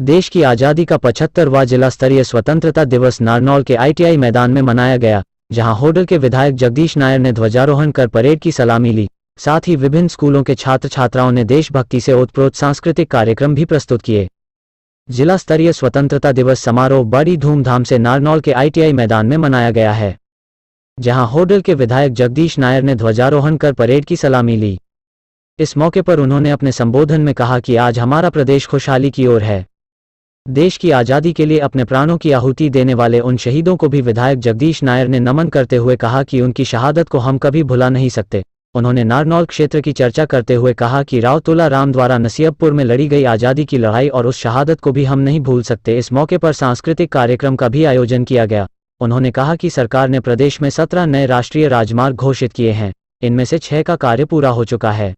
देश की आज़ादी का 75वां जिला स्तरीय स्वतंत्रता दिवस नारनौल के ITI मैदान में मनाया गया, जहां होडल के विधायक जगदीश नायर ने ध्वजारोहण कर परेड की सलामी ली। साथ ही विभिन्न स्कूलों के छात्र छात्राओं ने देशभक्ति से ओतप्रोत सांस्कृतिक कार्यक्रम भी प्रस्तुत किए। जिला स्तरीय स्वतंत्रता दिवस समारोह बड़ी धूमधाम से नारनौल के ITI मैदान में मनाया गया है, जहां होडल के विधायक जगदीश नायर ने ध्वजारोहण कर परेड की सलामी ली। इस मौके पर उन्होंने अपने संबोधन में कहा कि आज हमारा प्रदेश खुशहाली की ओर है। देश की आज़ादी के लिए अपने प्राणों की आहुति देने वाले उन शहीदों को भी विधायक जगदीश नायर ने नमन करते हुए कहा कि उनकी शहादत को हम कभी भुला नहीं सकते। उन्होंने नारनौल क्षेत्र की चर्चा करते हुए कहा कि राव तुला राम द्वारा नसीबपुर में लड़ी गई आज़ादी की लड़ाई और उस शहादत को भी हम नहीं भूल सकते। इस मौके पर सांस्कृतिक कार्यक्रम का भी आयोजन किया गया। उन्होंने कहा कि सरकार ने प्रदेश में 17 नए राष्ट्रीय राजमार्ग घोषित किए हैं, इनमें से 6 का कार्य पूरा हो चुका है।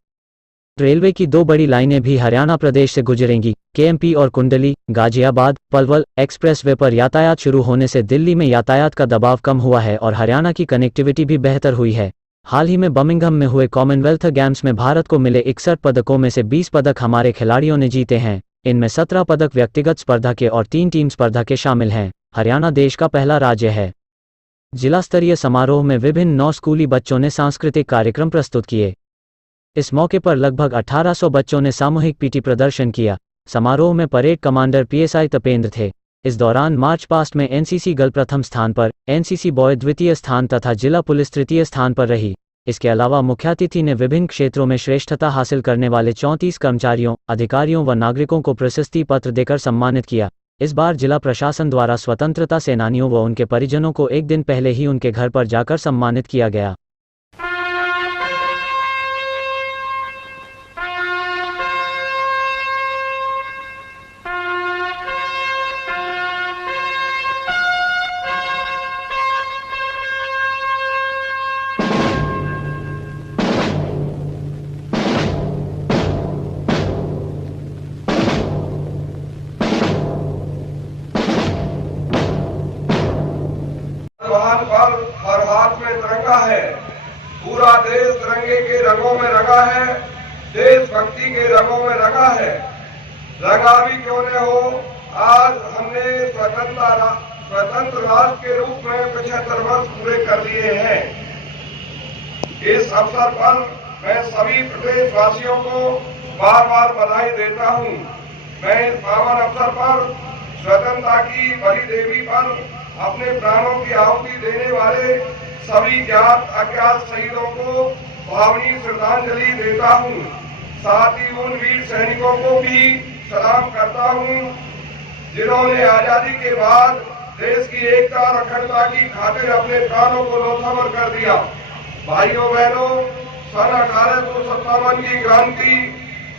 रेलवे की 2 बड़ी लाइनें भी हरियाणा प्रदेश से गुजरेंगी। KMP और कुंडली, गाजियाबाद, पलवल एक्सप्रेसवे पर यातायात शुरू होने से दिल्ली में यातायात का दबाव कम हुआ है और हरियाणा की कनेक्टिविटी भी बेहतर हुई है। हाल ही में बर्मिंघम में हुए कॉमनवेल्थ गेम्स में भारत को मिले 61 पदकों में से 20 पदक हमारे खिलाड़ियों ने जीते हैं। इनमें 17 पदक व्यक्तिगत स्पर्धा के और 3 टीम स्पर्धा के शामिल हैं। हरियाणा देश का पहला राज्य है। जिला स्तरीय समारोह में विभिन्न 9 स्कूली बच्चों ने सांस्कृतिक कार्यक्रम प्रस्तुत किए। इस मौके पर लगभग 1800 बच्चों ने सामूहिक PT प्रदर्शन किया। समारोह में परेड कमांडर PSI तपेंद्र थे। इस दौरान मार्च पास्ट में NCC गर्ल प्रथम स्थान पर, NCC बॉय द्वितीय स्थान तथा जिला पुलिस तृतीय स्थान पर रही। इसके अलावा मुख्यातिथि ने विभिन्न क्षेत्रों में श्रेष्ठता हासिल करने वाले 34 कर्मचारियों, अधिकारियों व नागरिकों को प्रशस्ति पत्र देकर सम्मानित किया। इस बार जिला प्रशासन द्वारा स्वतंत्रता सेनानियों व उनके परिजनों को एक दिन पहले ही उनके घर पर जाकर सम्मानित किया गया। पर हर हाथ में तिरंगा है, पूरा देश तिरंगे के रंगों में रंगा है, देशभक्ति के रंगों में रंगा है। रंगा भी क्यों न हो, आज हमने स्वतंत्र राष्ट्र के रूप में 75 वर्ष पूरे कर लिए हैं। इस अवसर पर मैं सभी प्रदेशवासियों को बार बार बधाई देता हूं। मैं इस पावन अवसर पर स्वतंत्रता की बलि देवी पर अपने प्राणों की आहुति देने वाले सभी ज्ञात अज्ञात शहीदों को भावनीय श्रद्धांजलि देता हूं। साथ ही उन वीर सैनिकों को भी सलाम करता हूं जिन्होंने आजादी के बाद देश की एकता और अखंडता की खातिर अपने प्राणों को न्योछावर कर दिया। भाइयों बहनों, सन 1857 की क्रांति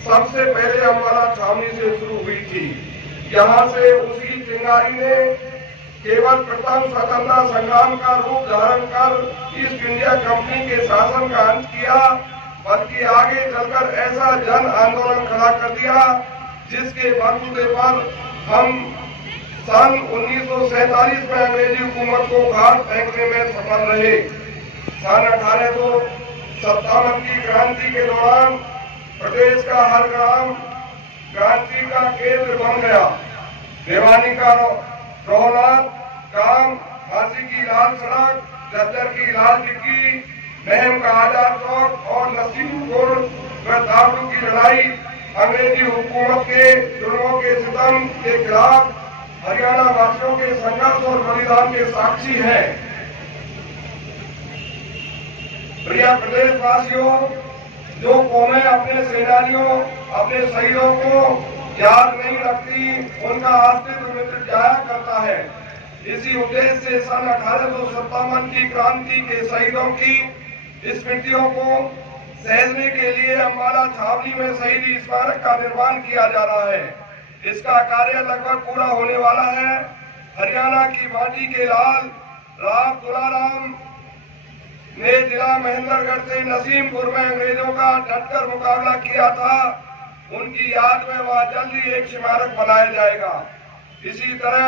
सबसे पहले अम्बाला छावनी से शुरू हुई थी। यहाँ से उसी चिंगारी ने केवल प्रथम स्वतंत्रता संग्राम का रूप धारण कर ईस्ट इंडिया कंपनी के शासन का अंत किया, बल्कि आगे चलकर ऐसा जन आंदोलन खड़ा कर दिया जिसके बलबूते पर हम सन 1947 में अंग्रेजी हुकूमत को उखाड़ फेंकने में सफल रहे। सन 1857 की क्रांति के दौरान प्रदेश का हर ग्राम क्रांति का केंद्र बन गया। देवानी का रोहनाथ गांव, झांसी की लाल सड़क, जज्जर की लाल टिक्की, महम का आजाद चौक और नसीबपुर में दारू की लड़ाई अंग्रेजी हुकूमत के जुल्मों के सितम के खिलाफ हरियाणा वासियों के संघर्ष और बलिदान के साक्षी है। प्रिय प्रदेशवासियों, जो कौमें अपने सेनानियों, अपने शहीदों को याद नहीं रखती, उनका अस्तित्व मिट जाया करता है। इसी उद्देश्य से सन 1857 की क्रांति के शहीदों की स्मृतियों को सहेजने के लिए अम्बाला छावनी में शहीदी स्मारक का निर्माण किया जा रहा है। इसका कार्य लगभग पूरा होने वाला है। हरियाणा की माटी के लाल राव तुलाराम ने जिला महेंद्रगढ़ से नसीमपुर में अंग्रेजों का डटकर मुकाबला किया था। उनकी याद में वहां जल्दी एक स्मारक बनाया जाएगा। इसी तरह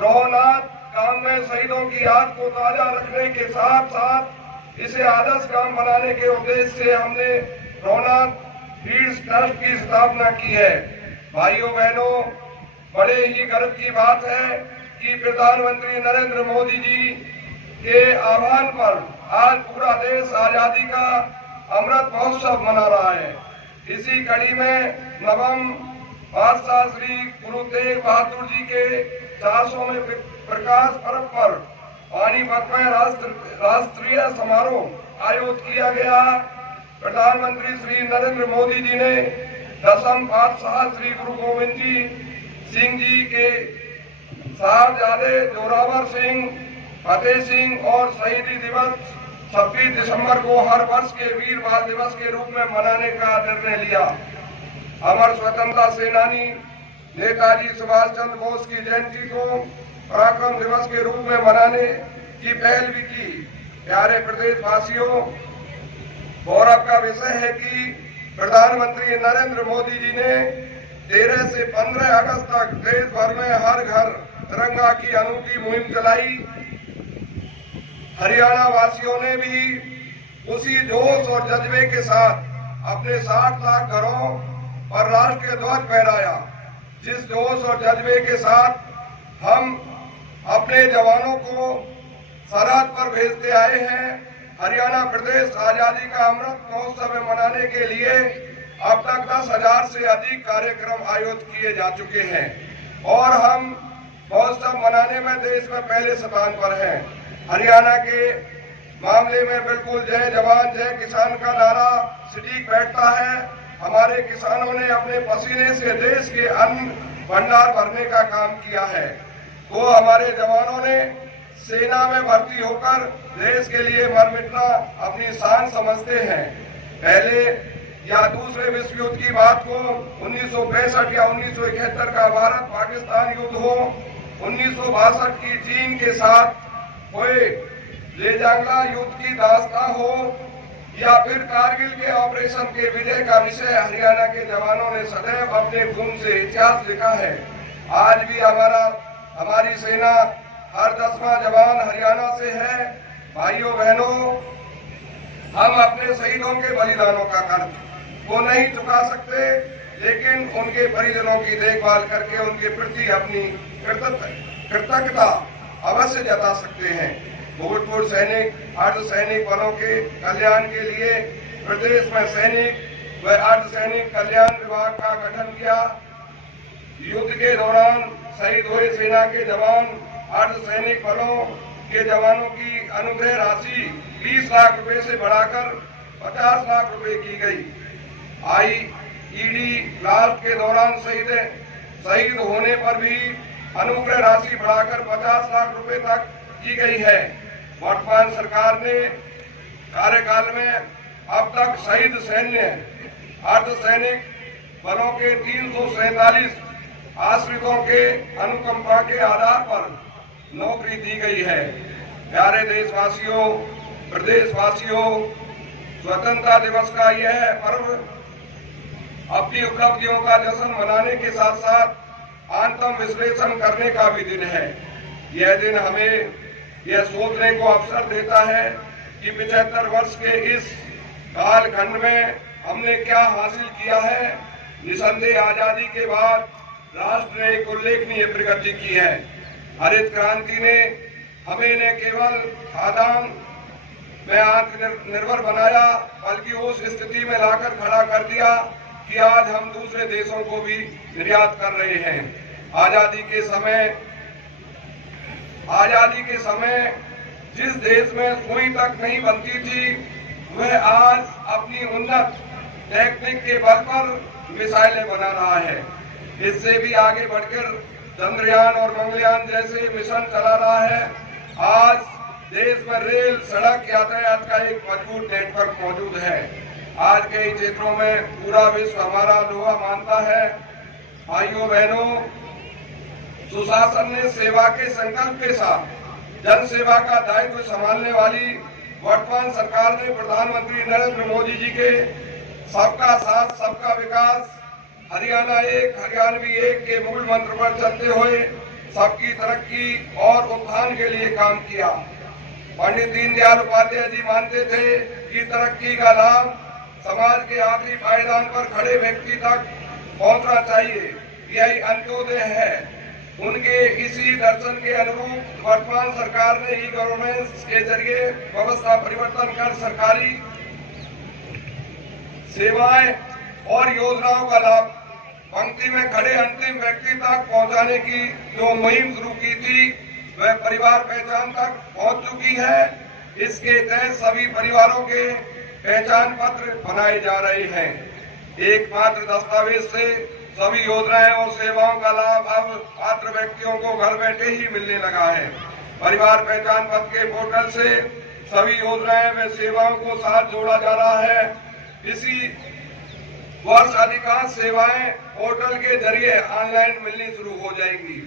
रोहनाथ गांव में शहीदों की याद को ताजा रखने के साथ साथ इसे आदर्श गांव बनाने के उद्देश्य से हमने रोहनाथ वीर ट्रस्ट की स्थापना की है। भाइयों बहनों, बड़े ही गर्व की बात है कि प्रधानमंत्री नरेंद्र मोदी जी के आह्वान पर आज पूरा देश आजादी का अमृत महोत्सव मना रहा है। इसी कड़ी में नवम बादशाह श्री गुरु तेग बहादुर जी के 400वें प्रकाश पर्व पर पानीपत में राष्ट्रीय समारोह आयोजित किया गया। प्रधानमंत्री श्री नरेंद्र मोदी जी ने दसम बादशाह श्री गुरु गोविंद सिंह जी के साहबजादे जोरावर सिंह, फतेह सिंह और शहीदी दिवस 26 दिसंबर को हर वर्ष के वीर बाल दिवस के रूप में मनाने का निर्णय लिया। अमर स्वतंत्रता सेनानी नेताजी सुभाष चंद्र बोस की जयंती को पराक्रम दिवस के रूप में मनाने की पहल भी की। प्यारे प्रदेशवासियों, गौरव का विषय है कि प्रधानमंत्री नरेंद्र मोदी जी ने 13 से 15 अगस्त तक देश भर में हर घर तिरंगा की अनूठी मुहिम चलाई। हरियाणा वासियों ने भी उसी जोश और जज्बे के साथ अपने 60 लाख घरों पर राष्ट्रीय ध्वज फहराया। जिस जोश और जज्बे के साथ हम अपने जवानों को सरहद पर भेजते आए हैं, हरियाणा प्रदेश आजादी का अमृत महोत्सव मनाने के लिए अब तक 10,000 से अधिक कार्यक्रम आयोजित किए जा चुके हैं और हम महोत्सव मनाने में देश में पहले स्थान पर हैं। हरियाणा के मामले में बिल्कुल जय जवान जय किसान का नारा सटीक बैठता है। हमारे किसानों ने अपने पसीने से देश के अन्न भंडार भरने का काम किया है, तो हमारे जवानों ने सेना में भर्ती होकर देश के लिए मर मिटना अपनी शान समझते हैं। पहले या दूसरे विश्व युद्ध की बात को 1965 या 1971 का भारत पाकिस्तान युद्ध हो, 1962 की चीन के साथ हुए लेजांगला युद्ध की दास्तां हो या फिर कारगिल के ऑपरेशन के विजय का विषय, हरियाणा के जवानों ने सदैव अपने खून से इतिहास लिखा है। आज भी हमारी सेना हर 10वां जवान हरियाणा से है। भाइयों बहनों, हम अपने शहीदों के बलिदानों का कर्ज वो नहीं चुका सकते, लेकिन उनके परिजनों की देखभाल करके उनके प्रति अपनी कृतज्ञता अवश्य जता सकते हैं। भूतपूर्व सैनिक अर्धसैनिक बलों के कल्याण के लिए प्रदेश में सैनिक व अर्धसैनिक कल्याण विभाग का गठन किया। युद्ध के दौरान शहीद हुए सेना के जवान अर्धसैनिक बलों के जवानों की अनुग्रह राशि 20 लाख रुपए से बढ़ाकर 50 लाख रुपए की गई। आईईडी ब्लास्ट के दौरान शहीद होने पर भी अनुग्रह राशि बढ़ाकर 50 लाख रुपए तक की गई है। वर्तमान सरकार ने कार्यकाल में अब तक शहीद सैन्य अर्धसैनिक बलों के 347 आश्रितों के अनुकंपा के आधार पर नौकरी दी गई है। प्यारे देशवासियों, प्रदेशवासियों, स्वतंत्रता दिवस का यह पर्व अपनी उपलब्धियों का जश्न मनाने के साथ साथ आत्म विश्लेषण करने का भी दिन है। यह दिन हमें यह सोचने को अवसर देता है कि 75 वर्ष के इस कालखंड में हमने क्या हासिल किया है। निसंदेह आजादी के बाद राष्ट्र ने एक उल्लेखनीय प्रगति की है। हरित क्रांति ने हमें न केवल खाद्यान्न में आत्मनिर्भर बनाया, बल्कि उस स्थिति में लाकर खड़ा कर दिया कि आज हम दूसरे देशों को भी निर्यात कर रहे हैं। आजादी के समय जिस देश में सुई तक नहीं बनती थी, वह आज अपनी उन्नत टेक्निक के बल पर मिसाइलें बना रहा है। इससे भी आगे बढ़कर चंद्रयान और मंगलयान जैसे मिशन चला रहा है। आज देश में रेल सड़क यातायात का एक मजबूत नेटवर्क मौजूद है। आज कई क्षेत्रों में पूरा विश्व हमारा लोहा मानता है। भाइयों बहनों, सुशासन ने सेवा के संकल्प के साथ जन सेवा का दायित्व संभालने वाली वर्तमान सरकार ने प्रधानमंत्री नरेंद्र मोदी जी के सबका साथ सबका विकास, हरियाणा एक हरियाणवी एक के मूल मंत्र पर चलते हुए सबकी तरक्की और उत्थान के लिए काम किया। पंडित दीनदयाल उपाध्याय जी मानते थे कि तरक्की का लाभ समाज के आखिरी पायदान पर खड़े व्यक्ति तक पहुंचना चाहिए। यही अंत्योदय है। उनके इसी दर्शन के अनुरूप वर्तमान सरकार ने ई गवर्नेंस के जरिए व्यवस्था परिवर्तन कर सरकारी सेवाएं और योजनाओं का लाभ पंक्ति में खड़े अंतिम व्यक्ति तक पहुंचाने की जो मुहिम शुरू की थी वह परिवार पहचान तक पहुंच चुकी है। इसके तहत सभी परिवारों के पहचान पत्र बनाए जा रहे हैं। एकमात्र दस्तावेज से सभी योजनाएं और सेवाओं का लाभ अब पात्र व्यक्तियों को घर बैठे ही मिलने लगा है। परिवार पहचान पत्र के पोर्टल से सभी योजनाएं व सेवाओं को साथ जोड़ा जा रहा है। इसी वर्ष अधिकांश सेवाएं पोर्टल के जरिए ऑनलाइन मिलनी शुरू हो जाएंगी।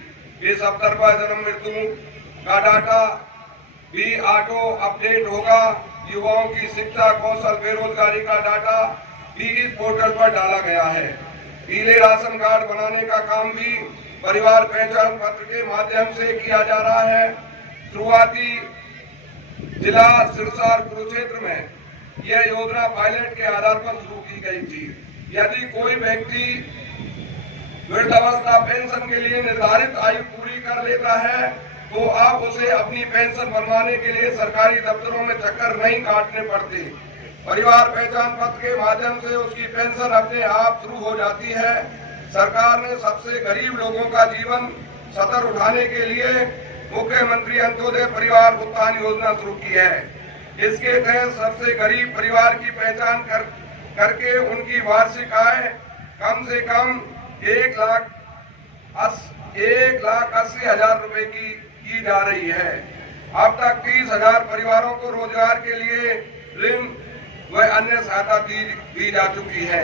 इस अवसर पर जन्म मृत्यु का डाटा भी ऑटो अपडेट होगा। युवाओं की शिक्षा कौशल बेरोजगारी का डाटा भी इस पोर्टल पर डाला गया है। पीले राशन कार्ड बनाने का काम भी परिवार पहचान पत्र के माध्यम से किया जा रहा है। शुरुआती जिला सिरसा कुरुक्षेत्र में यह योजना पायलट के आधार पर शुरू की गई थी। यदि कोई व्यक्ति वृद्धावस्था पेंशन के लिए निर्धारित आयु पूरी कर लेता है तो आप उसे अपनी पेंशन बनवाने के लिए सरकारी दफ्तरों में चक्कर नहीं काटने पड़ते। परिवार पहचान पत्र के माध्यम से उसकी पेंशन अपने आप शुरू हो जाती है। सरकार ने सबसे गरीब लोगों का जीवन स्तर उठाने के लिए मुख्यमंत्री अंत्योदय परिवार भुगतान योजना शुरू की है। इसके तहत सबसे गरीब परिवार की पहचान करके उनकी वार्षिक आय कम से कम 1,80,000 रुपए की जा रही है। अब तक 30,000 परिवारों को रोजगार के लिए ऋण व अन्य सहायता दी जा चुकी है।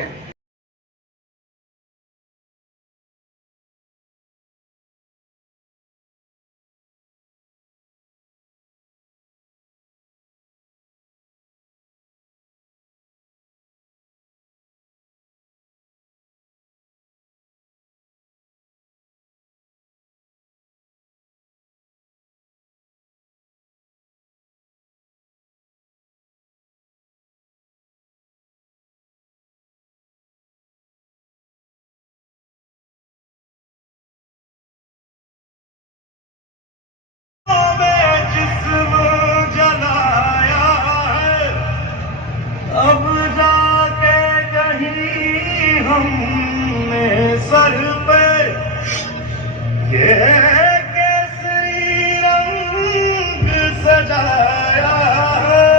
हमने सर पे ये केसरी रंग सजाया है।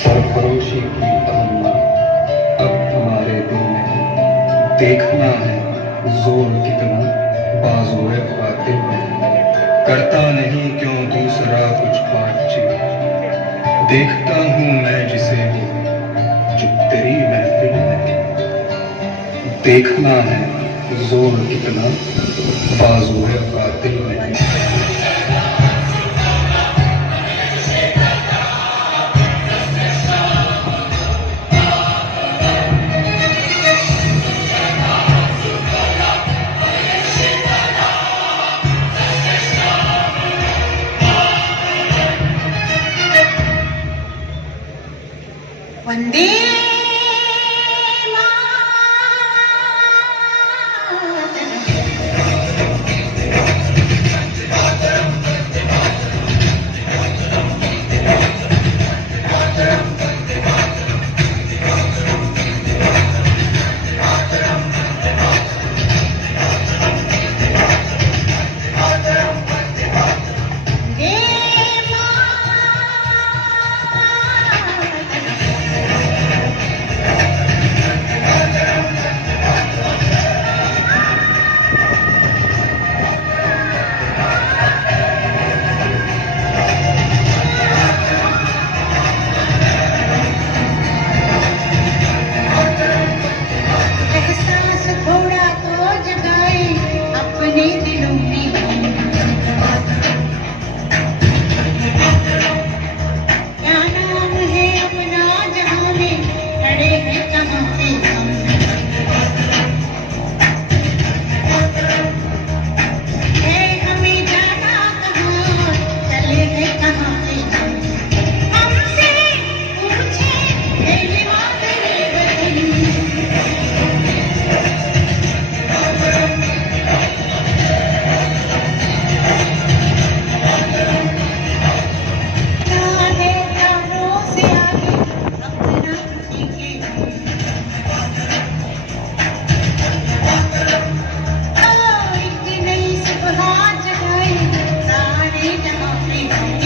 सरफरोशी की तमन्ना अब हमारे दिल में है। देखना है जोर कितना बाजुए कातिल में। करता नहीं क्यों दूसरा कुछ बातचीत। देखता हूँ मैं जिसे वो जो तेरी महफिल में। देखना है जोर कितना बाजुए कातिल में। वंदे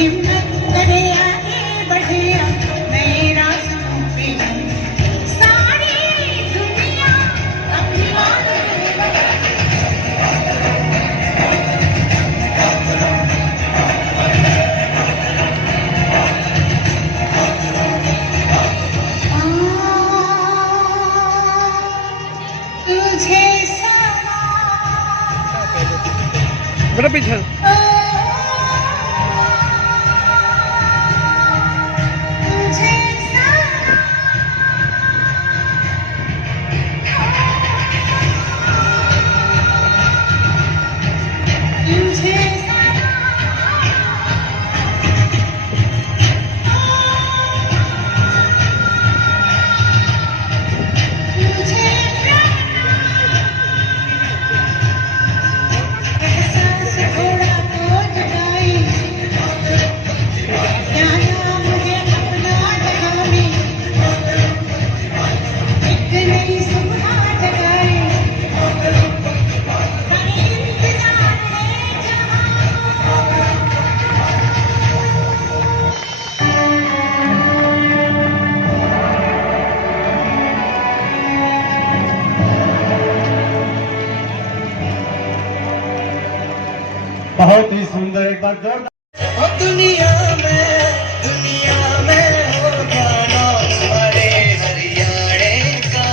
हिम्मत करे आगे बढ़े नए रास्तों पे सारी दुनिया अपनी बात तुझे सना बेटा पीछे तुझे सना तुझे तुझे एहसास थोड़ा तो जगाई जाना मुझे अपना जगह में एक नई सुबह जगाई हर इंतजार है जहाँ बहुत ही सुंदर, एक बार जोरदार। दुनिया में हो जाना तुम्हारे हरियाणे का,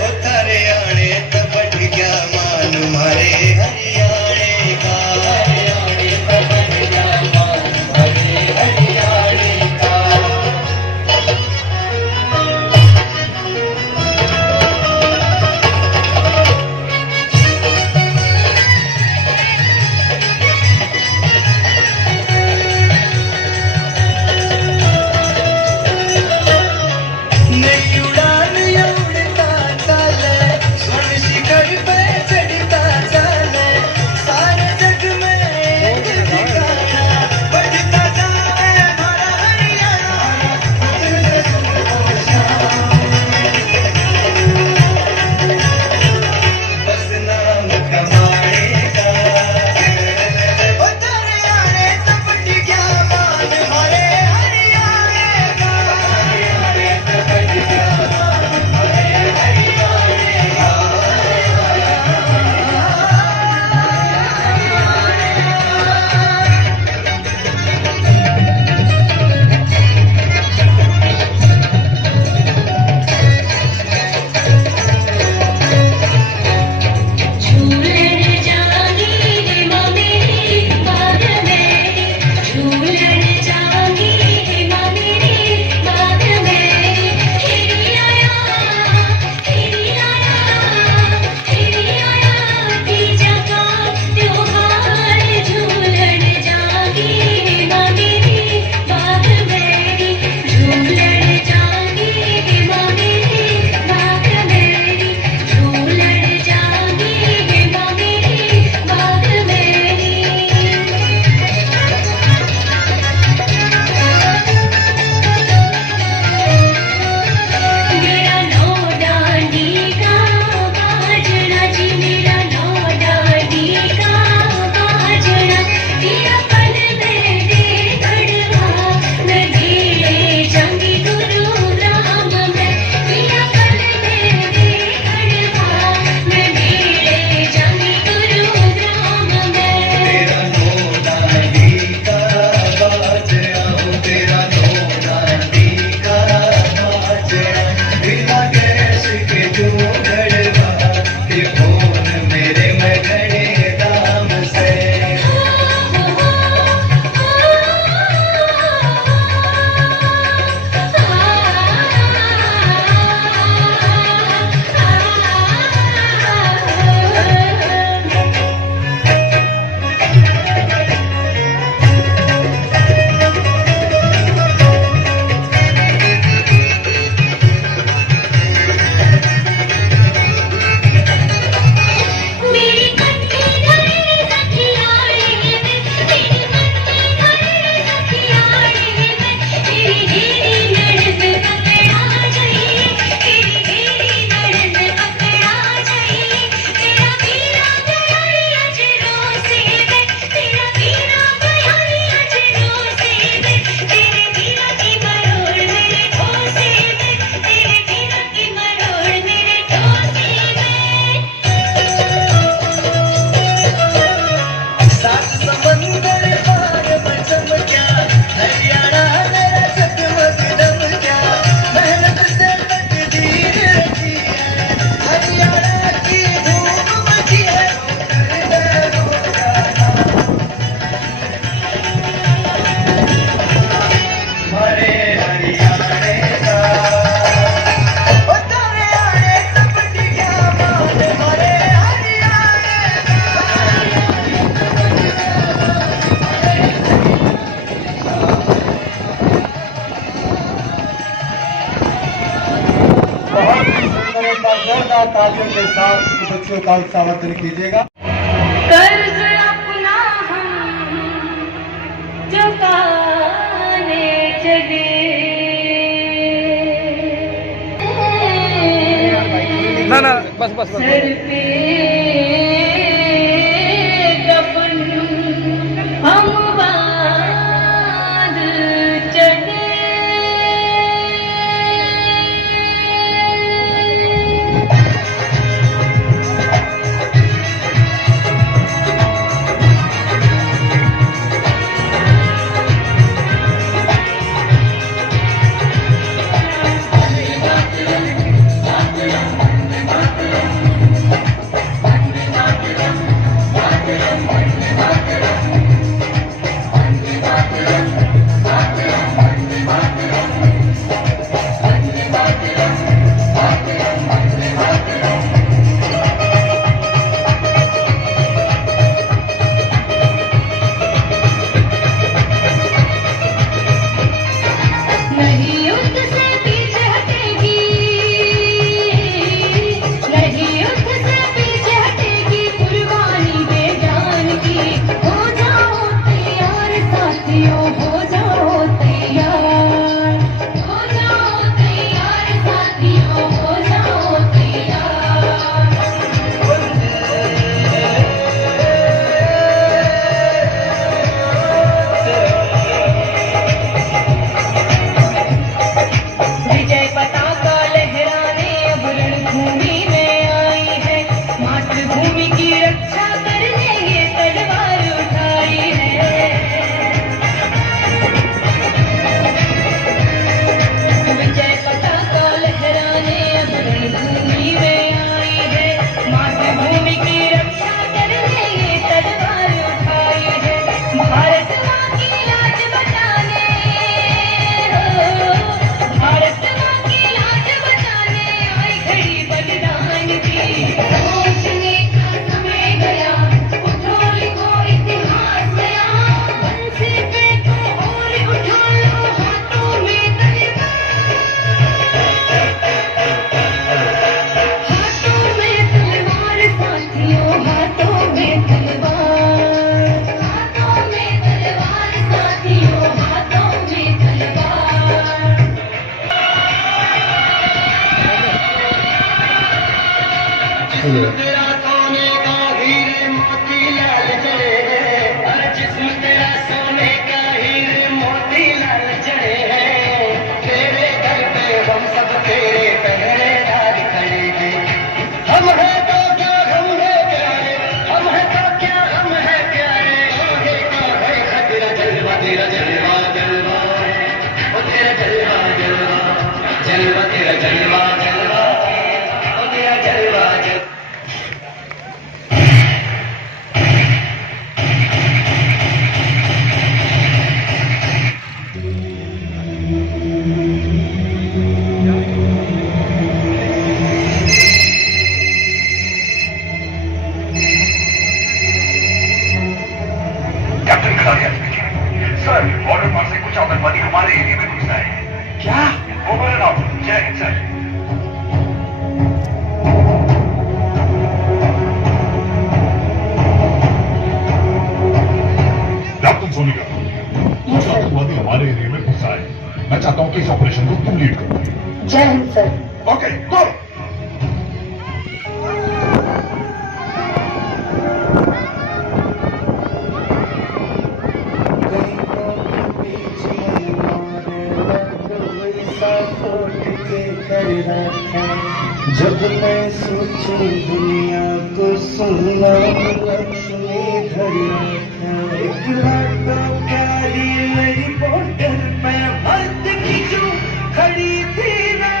हो थारे आने तब बढ़ गया मान हमारे हरियाणे का, हरियाणे तब बढ़ गया मान हमारे हरियाणे का। नई उड़ान या उड़ता चाले, स्वर्ण शिखर पे चढ़ता चाले, सारे जग में एक ठिकाना, बढ़ता जाए हमारा हरियाणा, बस नाम कमाएगा, ओ तारे आने तब बढ़ गया मान हमारे हरियाणे का, हरियाणे तब बढ़ गया मान हमारे हरियाणे का। झूलन जागी है माँ मेरी बाग में, झूलन जागी है माँ मेरी बाग में, खिड़ी आया तीजा का त्योहार, झूलन जागी है माँ मेरी बाग में, झूलन जागी है माँ मेरी बाग में, झूलन जागी है माँ मेरी बाग में। तालियों के साथ बच्चों का उत्साहवर्धन कीजिएगा। कर्ज अपना हम चुकाने चले, सर पे कफन हम बांध चले। नहीं युद्ध से पीछे हटेगी, नहीं युद्ध से पीछे हटेगी कुर्बानी बेजान की। हो जाओ तैयार साथियों, हो जाओ तैयार, हो जाओ तैयार साथियों, हो जाओ तैयार। विजय पताका लहराने अब रणभूमि में आई है, मातृभूमि की रक्षा करने ये तलवार उठाई है। विजय पताका लहराने अब रणभूमि में आई है, मातृभूमि की रक्षा करने ये तलवार उठाई है। भारत माँ की लाज बचाने, भारत माँ की लाज बचाने आई घड़ी बलिदान की। सोचने का समय गया, उठो लिखो इतिहास नया, बंसी फेंको और उठा लो हाथों में तलवार, हाथों में तलवार साथियों, हाथों में तलवार, हाथों में तलवार साथियों, हाथों में तलवार। तेरा सोने का हीरे मोती लाल जड़े हैं, अरे जिस्म तेरा सोने का हीरे मोती लाल जड़े हैं। तेरे घर पे हम सब तेरे पहरेदार खड़ेंगे। हम हैं तो क्या हम हैं प्यारे, हम हैं तो क्या हम हैं प्यारे। आगे का है खतरा, जलवा तेरा जलवा जलवा, ओ तेरा जलवा जलवा, जलवा तेरा जलवा जलवा, ओ तेरा जलवा जलवा। कैप्टन खड़ारिया सर, बॉर्डर पार से कुछ आतंकवादी हमारे एरिया में घुस आए हैं। क्या? Over and out. जय हिंद सर। कैप्टन सोनिका, कुछ आतंकवादी हमारे एरिया में घुस आए हैं। मैं चाहता हूँ कि इस ऑपरेशन को तुम लीड करो। जय हिंद सर। ओके, गो। जब मैं सोचूं दुनिया को सुनना लक्ष्मी घड़िया, एक लाडो प्यारी मेरी बॉर्डर पे मर्द की जो खड़ी थी रे।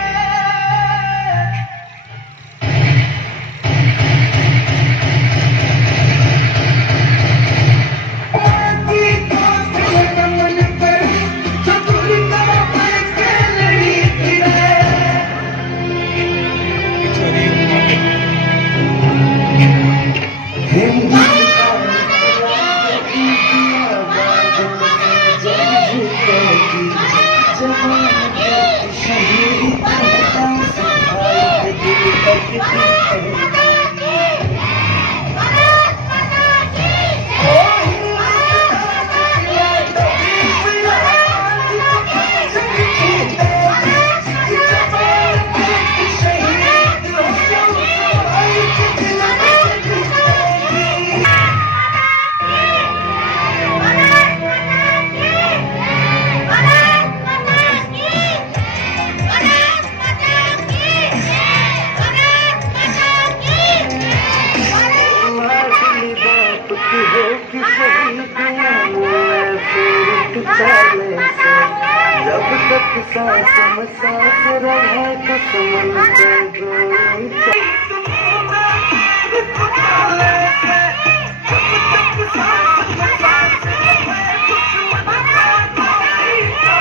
जब तक सांस में सांस रहे दुश्मन के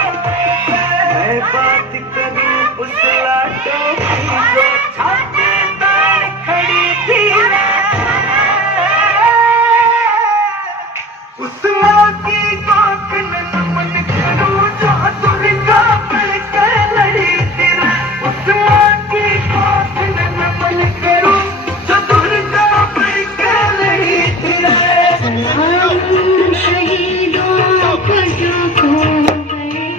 मैं बात करूं उस लाटों की जो छाती तान खड़ी थी उस माँ की बात में नमन करूं जो दुर्गा बनकर लड़ी थी उस माँ की बात में नमन करूं जो दुर्गा बनकर लड़ी थी शहीदों को जो खो गए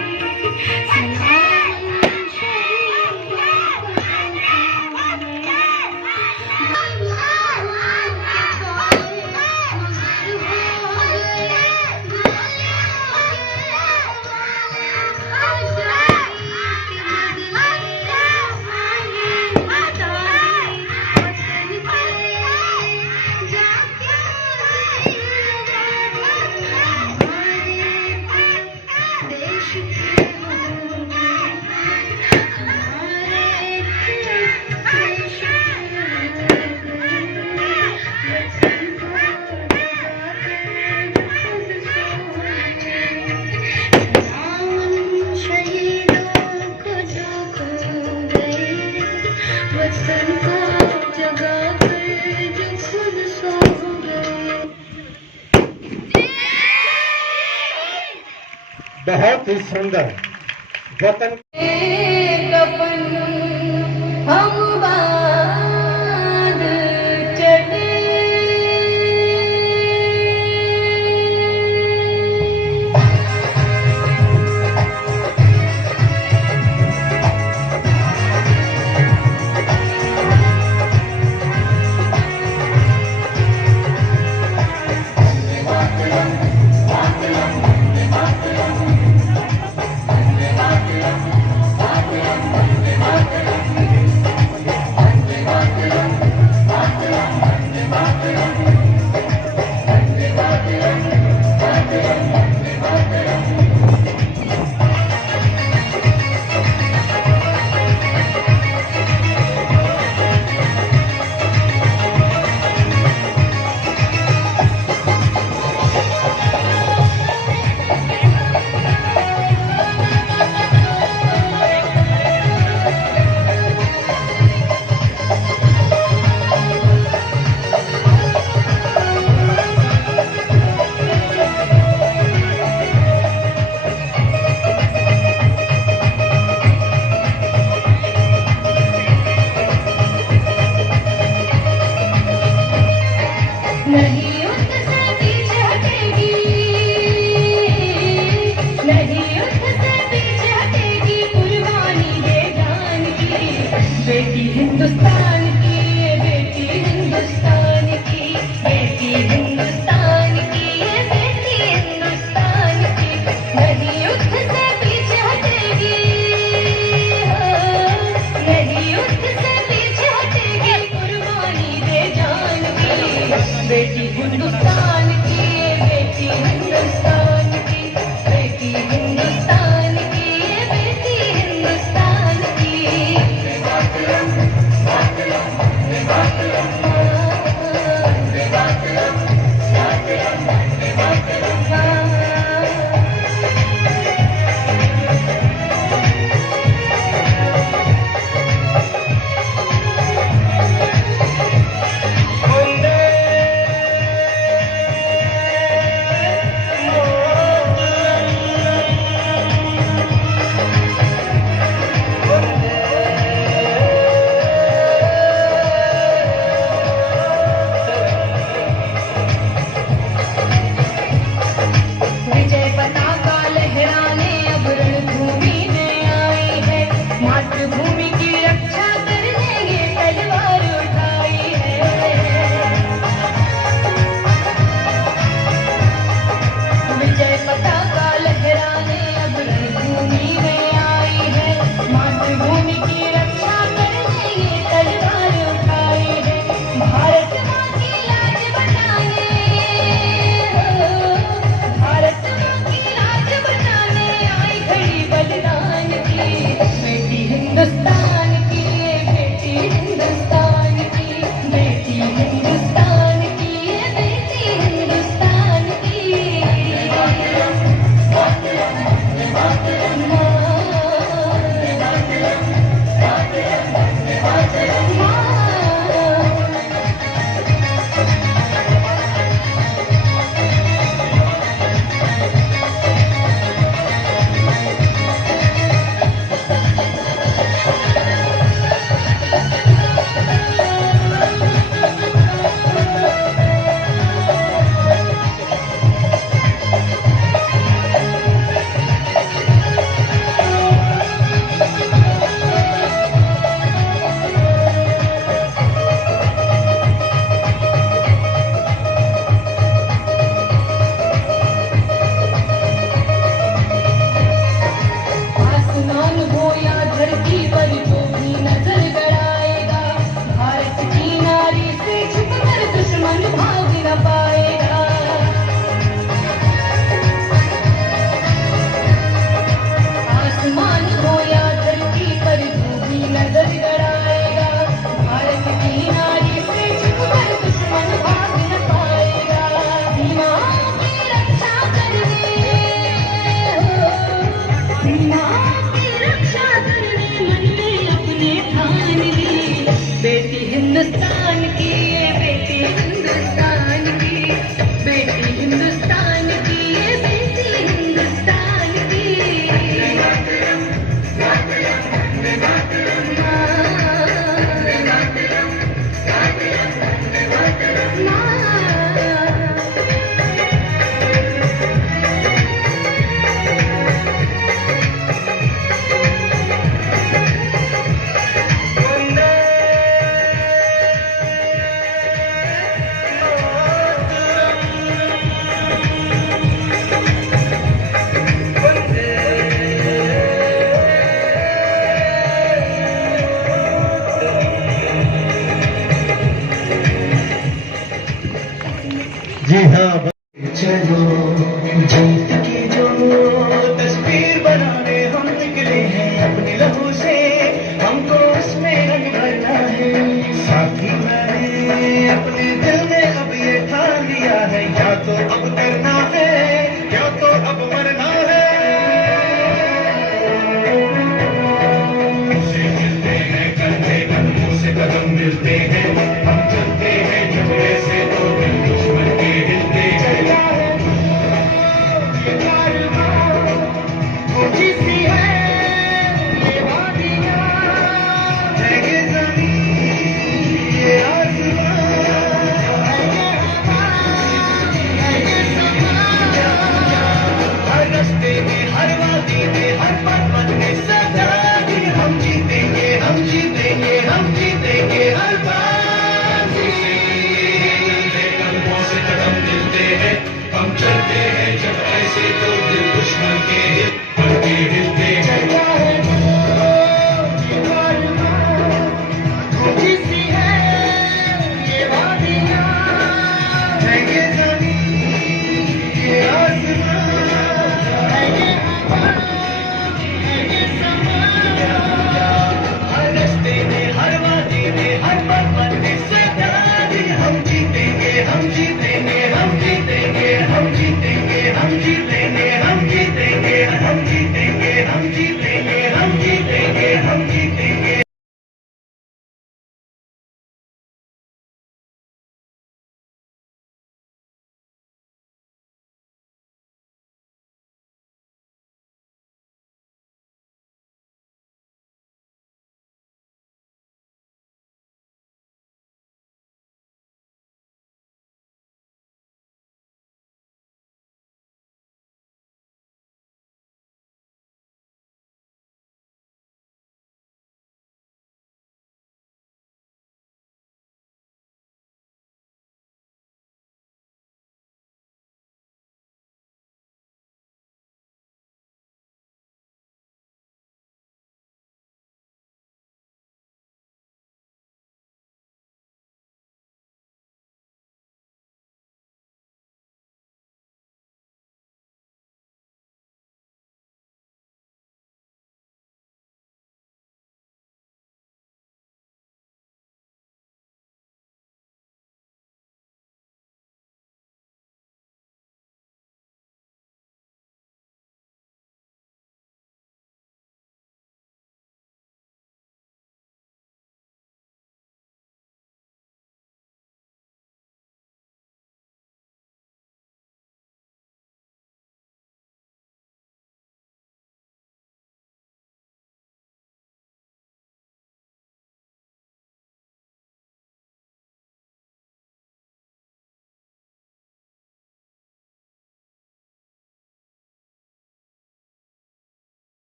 वतन को जगा कर जो खुद सो गए। बहुत ही सुंदर वतन कफन हम बांध चले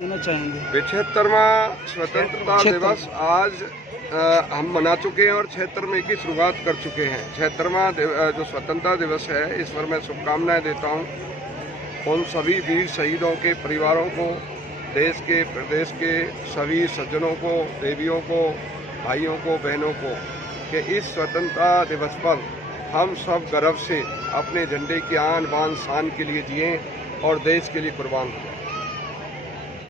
देना चाहेंगे? 75वां स्वतंत्रता 76 दिवस आज हम मना चुके हैं और 76वें की शुरुआत कर चुके हैं। 76वां जो स्वतंत्रता दिवस है, इस पर मैं शुभकामनाएं देता हूं उन सभी वीर शहीदों के परिवारों को, देश के प्रदेश के सभी सज्जनों को, देवियों को, भाइयों को, बहनों को, कि इस स्वतंत्रता दिवस पर हम सब गर्व से अपने झंडे की आन बान शान के लिए जिएं और देश के लिए कुर्बान हो जाएं।